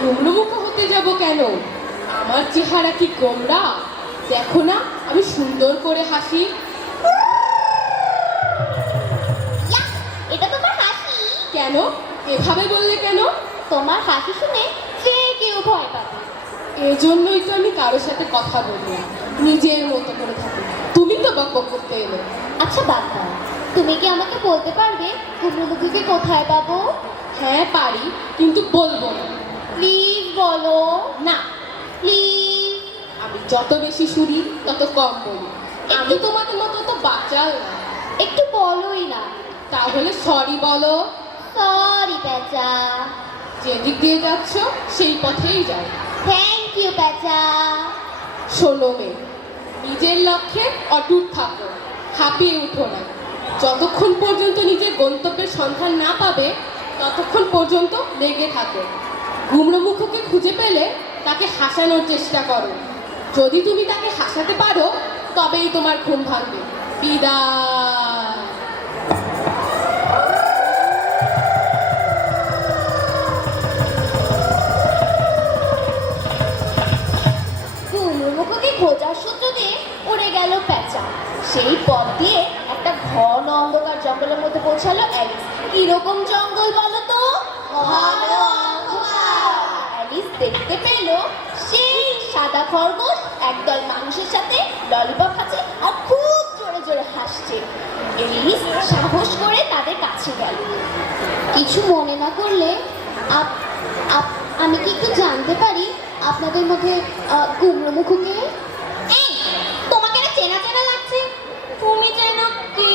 গুমড়োমুখ হতে যাব কেন? আমার চেহারা কি গোমড়া? দেখো না আমি সুন্দর করে হাসি। ইয়াহ, এটা তোমার হাসি? কেন এভাবে বললে কেন? তোমার হাসি শুনে যে কেউ ভয় পাবে। এজন্যই তো আমি কারোর সাথে কথা বলি না, নিজের মতো করে থাকি। তুমি তো বকবক করতে এলে। আচ্ছা বাবা, তুমি কি আমাকে বলতে পারবে গুমড়োমুখীকে কোথায় পাবো? হ্যাঁ পারি, কিন্তু বলবো না। প্লিজ বলো না, প্লিজ। আমি যত বেশি শুনি তত কম বলি। আমি তোমাদের মতো তো বাচাল না। একটু বলোই না। তাহলে সরি বলো। সরি পেঁচা। যেদিক দিয়ে যাচ্ছ সেই পথেই যাও। থ্যাংক ইউ পেঁচা। শোনো মেয়ে, নিজের লক্ষ্যে অটুট থাকো, হাঁপিয়ে উঠো না। যতক্ষণ পর্যন্ত নিজের গন্তব্যের সন্ধান না পাবে ততক্ষণ পর্যন্ত লেগে থাকো। গুমড়োমুখকে খুঁজে পেলে তাকে হাসানোর চেষ্টা করো। যদি তুমি তাকে হাসাতে পারো তবেই তোমার ঘুম ভাঙবে। বিদায়। গুমড়োমুখকে খোঁজার সূত্র দিয়ে উড়ে গেল পেঁচা। সেই পথ দিয়ে একটা ঘন অন্ধকার জঙ্গলের মধ্যে পৌঁছালো অ্যালিস। কিরকম জঙ্গল বলো তো? ঘন অন্ধকার। অ্যালিস দেখতে পেল সেই সাদা খরগোশ একদল মানুষের সাথে ললিপপ খাচ্ছে আর খুব জোরে জোরে হাসছে। অ্যালিস সাহস করে তাদের কাছে গেল। কিছু মনে না করলে আমি কি একটু জানতে পারি আপনাদের মধ্যে গুমড়োমুখকে? এই, তোমাকে না চেনা চেনা লাগছে। তুমি যেন কে?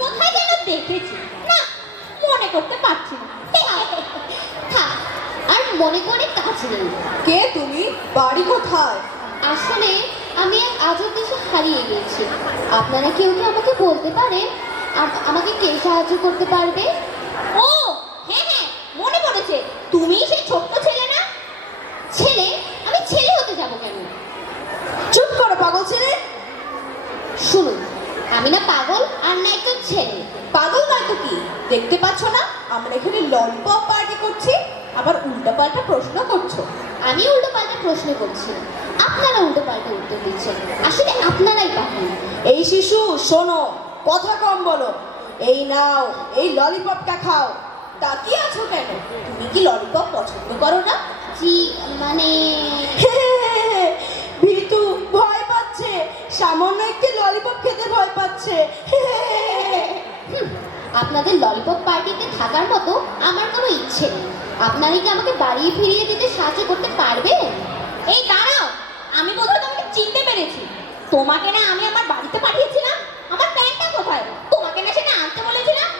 কোথায় যেন দেখেছি। না, মনে করতে পারছি না। থাক, আর মনে করে কাজ নেই। কে তুমি? বাড়ি কোথায়? আসলে আমি এক আজব দেশে হারিয়ে গেছি। আপনারা কেউ কি আমাকে বলতে পারেন আমাকে কে সাহায্য করতে পারবে? ও হ্যাঁ হ্যাঁ, মনে পড়েছে। তুমি সেই ছোট্ট ছেলে না? ছেলে? আমি ছেলে হতে যাব কেন? চুপ করো পাগল ছেলে। শুনুন, আমি না পাগল আর না একজন ছেলে। পাগল নয় তো কি? দেখতে পাচ্ছ না আমরা এখানে ললিপপ পার্টি করছি, আবার উল্টাপাল্টা প্রশ্ন করছো। আমি উল্টো পাল্টা প্রশ্ন করছি না, আপনারা উল্টো পাল্টা উত্তর দিচ্ছেন। আসলে আপনারাই পাগল। এই শিশু শোনো, কথা কম বলো। এই নাও, এই ললিপপটা খাও। তাকিয়ে আছো কেন? তুমি কি ললিপপ পছন্দ করো না? জি মানে ভিতু ভয় পাচ্ছে, সামান্য একটি ললিপপ খেতে ভয় পাচ্ছে। আপনাদের ললিপপ পার্টিতে থাকার মতো আমার কোনো ইচ্ছে নেই। আপনারা কি আমাকে বাড়ি ফিরিয়ে দিতে সাহায্য করতে পারবেন? এই দাঁড়াও, আমি বোধহয় তোমাকে চিনতে পেরেছি। তোমাকে না আমি আমার বাড়িতে পাঠিয়েছিলাম। আমার প্যান্টটা কোথায়? তোমাকে না সেটা আনতে বলেছিলাম।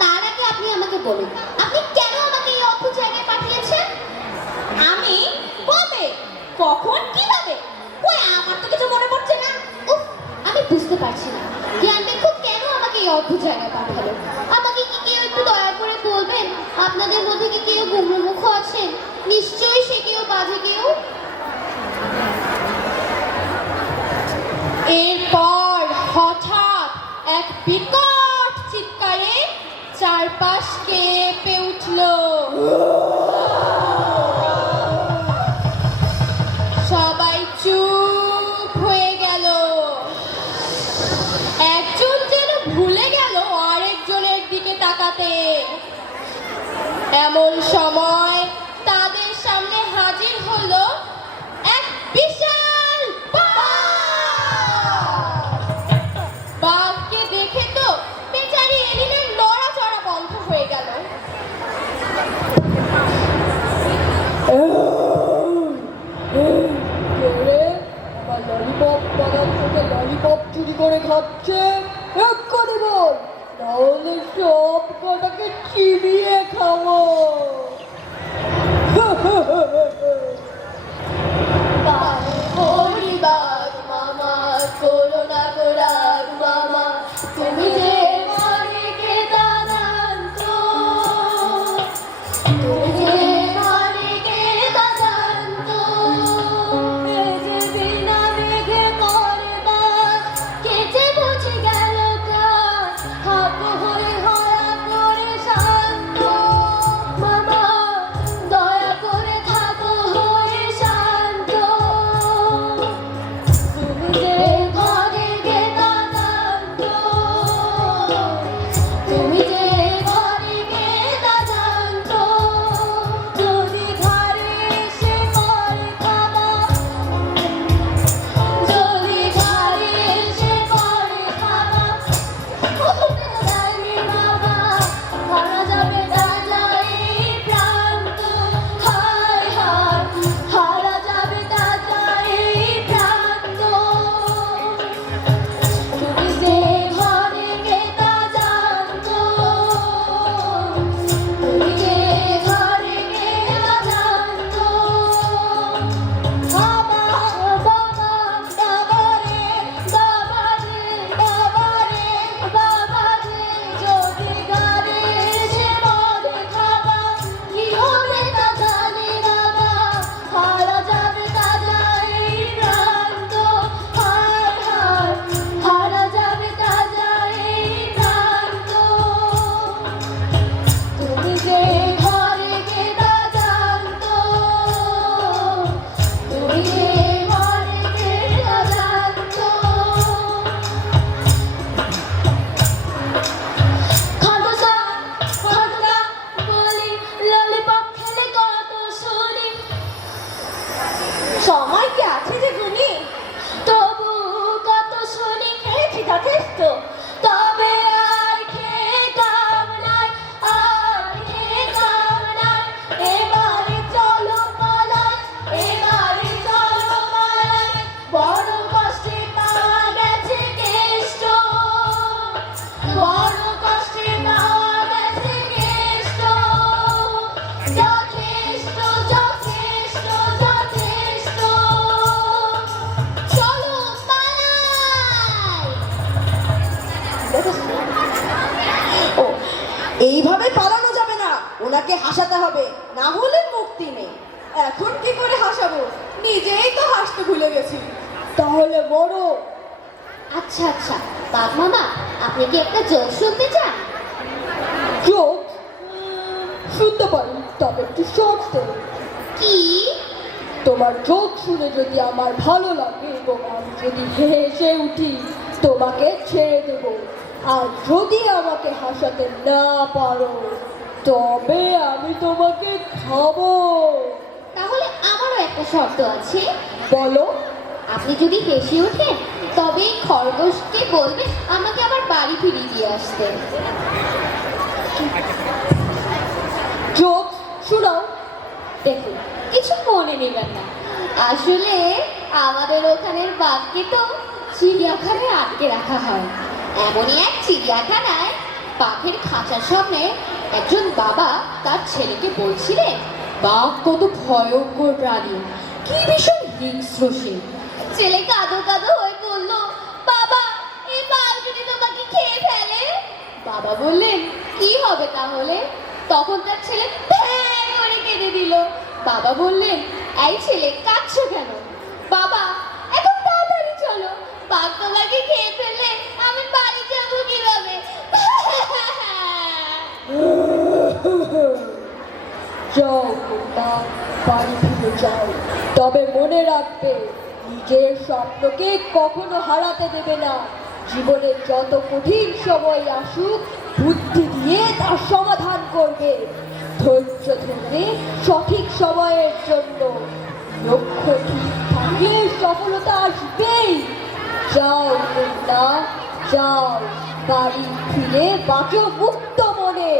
তার আগে আপনি আমাকে বলুন, আপনি কেন আমাকে এই অদ্ভুত জায়গায় পাঠিয়েছেন? আমি? কবে? কখন? কিভাবে? ওই আমার তো কিছু মনে পড়ছে না। উফ, আমি বুঝতে পারছি না জ্ঞান দেখুন কেন আমাকে এই অদ্ভুত জায়গায় পাঠালো। আমাকে কি কেউ একটু দয়া করে বলবেন আপনাদের মধ্যে কি কেউ গুমড়োমুখ আছেন? নিশ্চয়ই সে কেউ বাজে কেউ। এরপর হঠাৎ এক বিকট চিৎকারে চারপাশ কেঁপে উঠল। সবাই চুপ হয়ে গেল। একজন যেন ভুলে গেল আরেকজনের দিকে তাকাতে। এমন সময় তাদের সামনে হাজির হলো এক বিশাল বাঘকে দেখে তো বেচারি এলিনের নড়াচড়া বন্ধ হয়ে গেল। আমার ললিপপ বাগান থেকে ললিপপ চুরি করে খাচ্ছে, এক্ষুনি বল, তাহলে সব কটাকে চিবিয়ে খাবো। হরিবাগ মামা, করোনা গোরাগ মামা, তুমি যে মানিকে দাদান্ত, তুমি যে মানিকে দাদান্ত, এ যে বিনা মেঘে করে বাস, কে যে বুঝি হাসাতে হবে, না হলে মুক্তি নেই। এখন কি করে হাসাবো? নিজেই তো হাসতে ভুলে গেছি। তাহলে বড় আচ্ছা আচ্ছা, বাঘ মামা, আপনি কি একটা জোক শুনতে চান? জোক শুনতে পারি, তবে একটু শর্ত। কি? তোমার জোক শুনে যদি আমার ভালো লাগে এবং আমি যদি হেসে উঠি, তোমাকে ছেড়ে দেব। আর যদি আমাকে হাসাতে না পারো, তবে আমি তোমাকে খাবো। তাহলে আমারও একটা শর্ত আছে। বলো। আপনি যদি হেসে ওঠেন, তবে এই খরগোশকে বলবেন আমাকে আবার বাড়ি ফিরিয়ে দিয়ে আসতে। জোক শোনাও। দেখুন, কিছু মনে নেবেন না। আসলে আমাদের ওখানের বাঘকে তো চিড়িয়াখানায় আটকে রাখা হয়। এমনই এক চিড়িয়াখানায় বাঘের খাঁচার সামনে একজন বাবা তার ছেলেকে বলছিলেন, বাঘ কত ভয়ঙ্কর প্রাণী, কি ভীষণ হিংস্র সে। ছেলে কাঁদো কাঁদো হয়ে বলল, বাবা, এই বাঘ যদি তোমাকে খেয়ে ফেলে? বাবা বললেন, কি হবে তাহলে? তখন তার ছেলে ভ্যাঁ করে কেঁদে দিল। বাবা বললেন, এই ছেলে কাঁদছো কেন? বাবা, এখন তাড়াতাড়ি চলো, বাঘ তোমাকে খেয়ে ফেলে আমি বাড়ি যাবো কিভাবে? যাও তোমরা, বাড়ি ফিরে যাও। তবে মনে রাখবে, নিজের স্বপ্নকে কখনো হারাতে দেবে না। জীবনে যত কঠিন সময় আসুক, বুদ্ধি দিয়ে তার সমাধান করবে। ধৈর্য ধরে সঠিক সময়ের জন্য। লক্ষ্য ঠিক থাকলে সফলতা আসবেই। যাও তোমরা, যাও, বাড়ি ফিরে বাঁচো মুক্ত মনে।